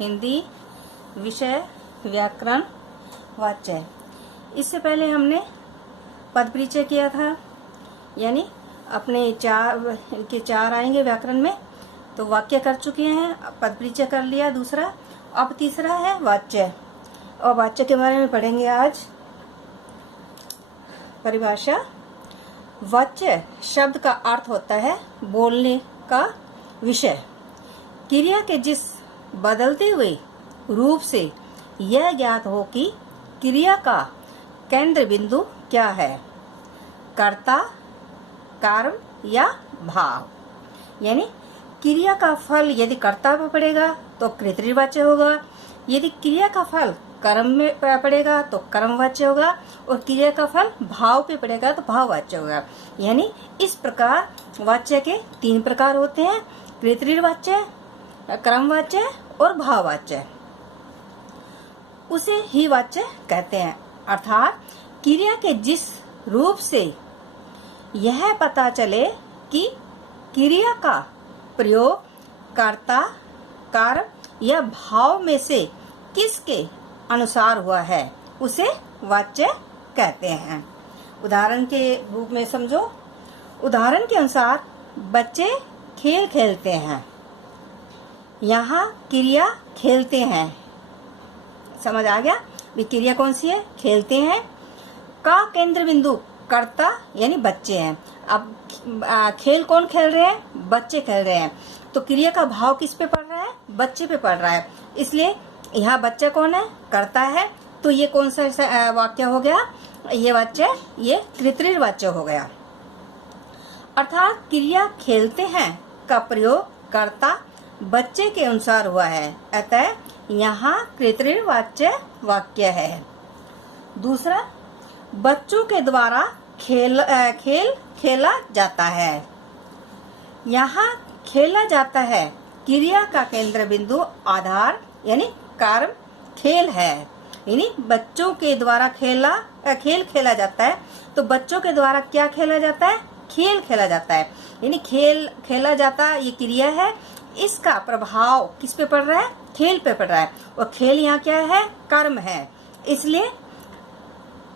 हिंदी विषय व्याकरण वाच्य। इससे पहले हमने पद परिचय किया था, यानी अपने चार आएंगे व्याकरण में, तो वाक्य कर चुके हैं, पद परिचय कर लिया दूसरा। अब तीसरा है वाच्य, और वाच्य के बारे में पढ़ेंगे आज। परिभाषा। वाच्य शब्द का अर्थ होता है बोलने का विषय। क्रिया के जिस बदलते हुए रूप से यह ज्ञात हो कि क्रिया का केंद्र बिंदु क्या है, कर्ता, कर्म या भाव। यानी क्रिया का फल यदि कर्ता पे पड़ेगा तो कृतवाच्य होगा, यदि क्रिया का फल कर्म में पड़ेगा तो कर्मवाच्य होगा, और क्रिया का फल भाव पे पड़ेगा तो भाववाच्य होगा। यानी इस प्रकार वाच्य के 3 प्रकार होते हैं: कृतवाच्य, कर्मवाच्य और भाववाच्य। उसे ही वाच्य कहते हैं। अर्थात क्रिया के जिस रूप से यह पता चले कि क्रिया का प्रयोग कर्ता, कर्म या भाव में से किसके अनुसार हुआ है, उसे वाच्य कहते हैं। उदाहरण के रूप में समझो। उदाहरण के अनुसार बच्चे खेल खेलते हैं। यहाँ क्रिया खेलते हैं, समझ आ गया? ये क्रिया कौन सी है? खेलते हैं। का केंद्र बिंदु कर्ता यानी बच्चे हैं। अब खेल कौन खेल रहे हैं? बच्चे खेल रहे हैं। तो क्रिया का भाव किस पे पड़ रहा है? बच्चे पे पड़ रहा है। इसलिए यहाँ बच्चा कौन है? कर्ता है। तो ये कौन सा वाक्य हो गया? ये वाच्य, ये कृतवाच्य हो गया। अर्थात क्रिया खेलते हैं का प्रयोग कर्ता बच्चे के अनुसार हुआ है, अतः यहाँ कृतवाच्य वाक्य है। दूसरा, बच्चों के द्वारा खेल खेला जाता है। यहाँ खेला जाता है क्रिया का केंद्र बिंदु आधार यानी कर्म खेल है। यानी बच्चों के द्वारा खेल खेला जाता है। तो बच्चों के द्वारा क्या खेला जाता है? खेल खेला जाता है। यानी खेल खेला जाता ये क्रिया है, इसका प्रभाव किस पे पड़ रहा है? खेल पे पड़ रहा है। और खेल यहाँ क्या है? कर्म है। इसलिए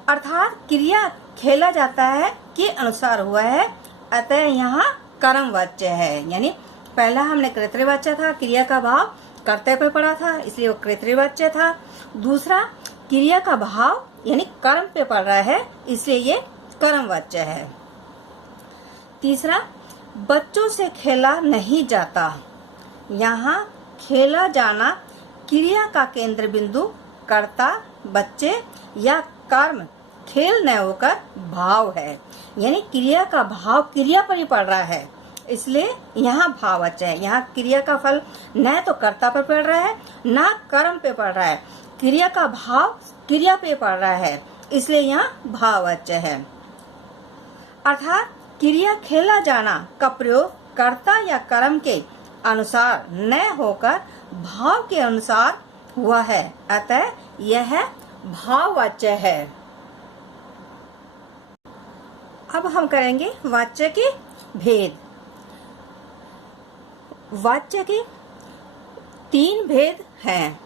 अर्थात क्रिया खेला जाता है के अनुसार हुआ है, अतः यहाँ कर्मवाच्य है। यानी पहला हमने कृतवाच्य था, क्रिया का भाव कर्ता पे पड़ा था, इसलिए वो कृतवाच्य था। दूसरा, क्रिया का भाव यानी कर्म पे पड़ रहा है, इसलिए ये कर्मवाच्य है। तीसरा, बच्चों से खेला नहीं जाता। यहाँ खेला जाना क्रिया का केंद्र बिंदु कर्ता बच्चे या कर्म खेल न होकर भाव है। यानी क्रिया का भाव क्रिया पर ही पड़ रहा है, इसलिए यहाँ भाववाच्य है। यहाँ क्रिया का फल न तो कर्ता पर पड़ रहा है न कर्म पे पड़ रहा है, क्रिया का भाव क्रिया पे पड़ रहा है, इसलिए यहाँ भाववाच्य है। अर्थात क्रिया खेला जाना का प्रयोग कर्ता या कर्म के अनुसार न होकर भाव के अनुसार हुआ है, अतः यह भाववाच्य है। अब हम करेंगे वाच्य के भेद। वाच्य के 3 भेद हैं।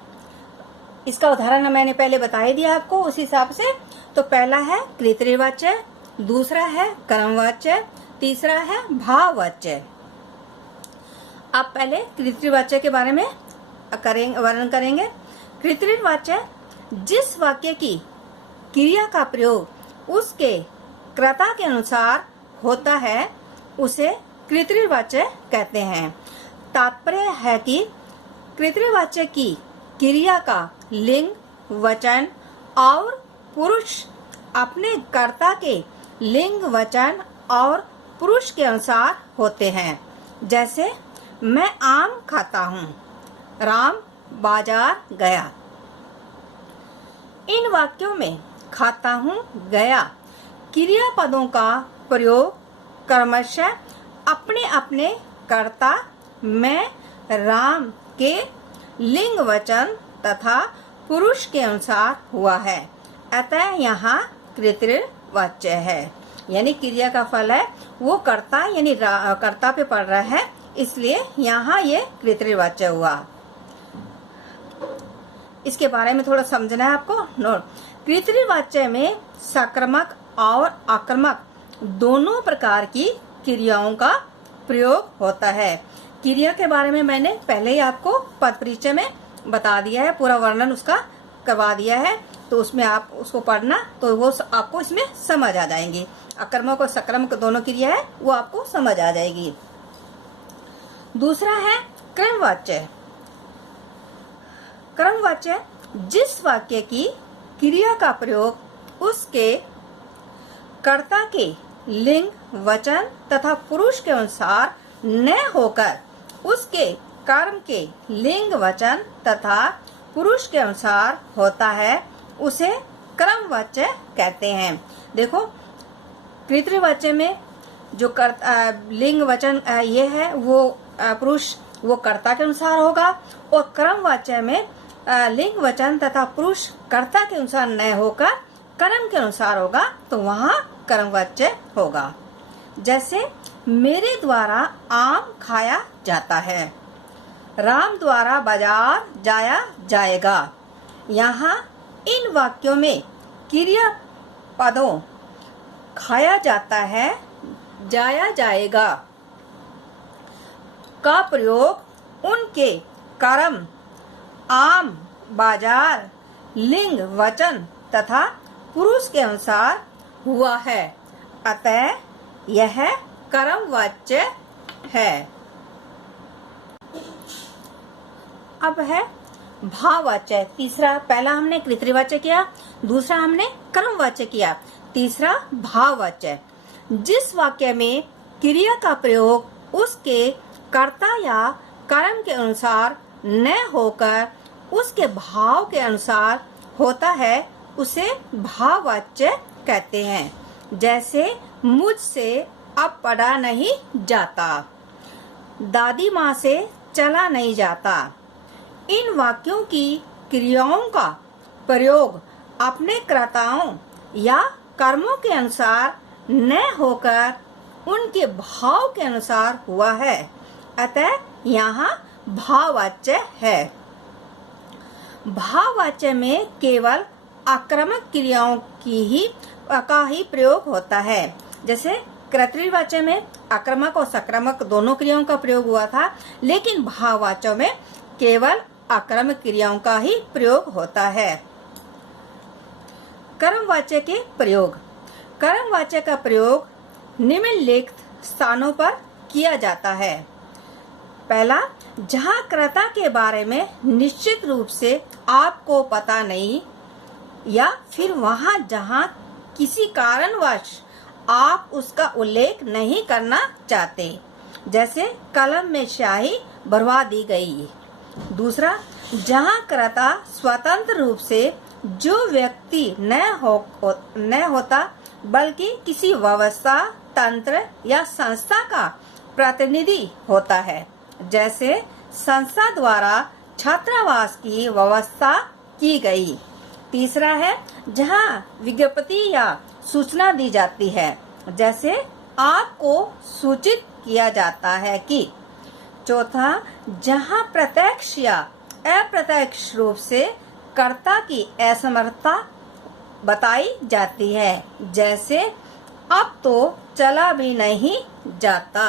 इसका उदाहरण मैंने पहले बता ही दिया आपको, उस हिसाब से। तो पहला है कृतवाच्य, दूसरा है कर्मवाच्य, तीसरा है भाववाच्य। आप पहले कृतवाच्य के बारे में वर्णन करेंगे। कृतवाच्य जिस वाक्य की क्रिया का प्रयोग उसके कर्ता के अनुसार होता है, उसे कृतवाच्य कहते हैं। तात्पर्य है कि कृतवाच्य की क्रिया का लिंग, वचन और पुरुष अपने कर्ता के लिंग, वचन और पुरुष के अनुसार होते हैं। जैसे मैं आम खाता हूँ, राम बाजार गया। इन वाक्यों में खाता हूँ, गया क्रिया पदों का प्रयोग क्रमशः अपने अपने कर्ता मैं, राम के लिंग, वचन तथा पुरुष के अनुसार हुआ है, अतः यहाँ कृतवाच्य है। यानी क्रिया का फल है वो कर्ता यानी कर्ता पे पड़ रहा है, इसलिए यहाँ ये कृतवाच्य हुआ। इसके बारे में थोड़ा समझना है आपको। नोट, कृतवाच्य में सकारात्मक और आक्रामक दोनों प्रकार की क्रियाओं का प्रयोग होता है। क्रिया के बारे में मैंने पहले ही आपको पद परिचय में बता दिया है, पूरा वर्णन उसका करवा दिया है, तो उसमें आप उसको पढ़ना तो वो आपको इसमें समझ आ जाएंगे। आक्रामक और सकारात्मक दोनों क्रिया है वो आपको समझ आ जाएगी। दूसरा है क्रमवाच्य। क्रमवाच्य जिस वाक्य की क्रिया का प्रयोग उसके कर्ता के लिंग, वचन तथा पुरुष के अनुसार न होकर उसके कर्म के लिंग, वचन तथा पुरुष के अनुसार होता है, उसे क्रमवाच्य कहते हैं। देखो, कृतवाच्य में जो लिंग, वचन ये है वो पुरुष वो कर्ता के अनुसार होगा, और क्रमवाच्य में लिंग, वचन तथा पुरुष कर्ता के अनुसार न होकर कर्म के अनुसार होगा, तो वहाँ क्रमवाच्य होगा। जैसे मेरे द्वारा आम खाया जाता है, राम द्वारा बाजार जाया जाएगा। यहाँ इन वाक्यों में क्रिया पदों खाया जाता है, जाया जाएगा का प्रयोग उनके कर्म, आम, बाजार, लिंग, वचन तथा पुरुष के अनुसार हुआ है, अतः यह क्रमवाच्य है। अब है भाववाच्य। तीसरा, पहला हमने कृतवाच्य किया, दूसरा हमने क्रमवाच्य किया, तीसरा भाववाच्य। जिस वाक्य में क्रिया का प्रयोग उसके कर्ता या कर्म के अनुसार न होकर उसके भाव के अनुसार होता है, उसे भाववाच्य कहते हैं। जैसे मुझसे अब पढ़ा नहीं जाता, दादी माँ से चला नहीं जाता। इन वाक्यों की क्रियाओं का प्रयोग अपने कर्ताओं या कर्मों के अनुसार न होकर उनके भाव के अनुसार हुआ है, अतः यहाँ भाववाच्य है। भाववाच्य में केवल आक्रामक क्रियाओं का ही प्रयोग होता है। जैसे कृतवाच्य में आक्रामक और सकारात्मक दोनों क्रियाओं का प्रयोग हुआ था, लेकिन भाववाच्य में केवल आक्रामक क्रियाओं का ही प्रयोग होता है। कर्मवाच्य के प्रयोग। कर्मवाच्य का प्रयोग निम्नलिखित स्थानों पर किया जाता है। पहला, जहाँ कर्ता के बारे में निश्चित रूप से आपको पता नहीं, या फिर वहाँ जहाँ किसी कारणवश आप उसका उल्लेख नहीं करना चाहते, जैसे कलम में स्याही भरवा दी गई। दूसरा, जहाँ कर्ता स्वतंत्र रूप से जो व्यक्ति न होता बल्कि किसी व्यवस्था, तंत्र या संस्था का प्रतिनिधि होता है, जैसे संस्था द्वारा छात्रावास की व्यवस्था की गई। तीसरा है, जहाँ विज्ञप्ति या सूचना दी जाती है, जैसे आपको सूचित किया जाता है कि। चौथा, जहाँ प्रत्यक्ष या अप्रत्यक्ष रूप से कर्ता की असमर्थता बताई जाती है, जैसे अब तो चला भी नहीं जाता।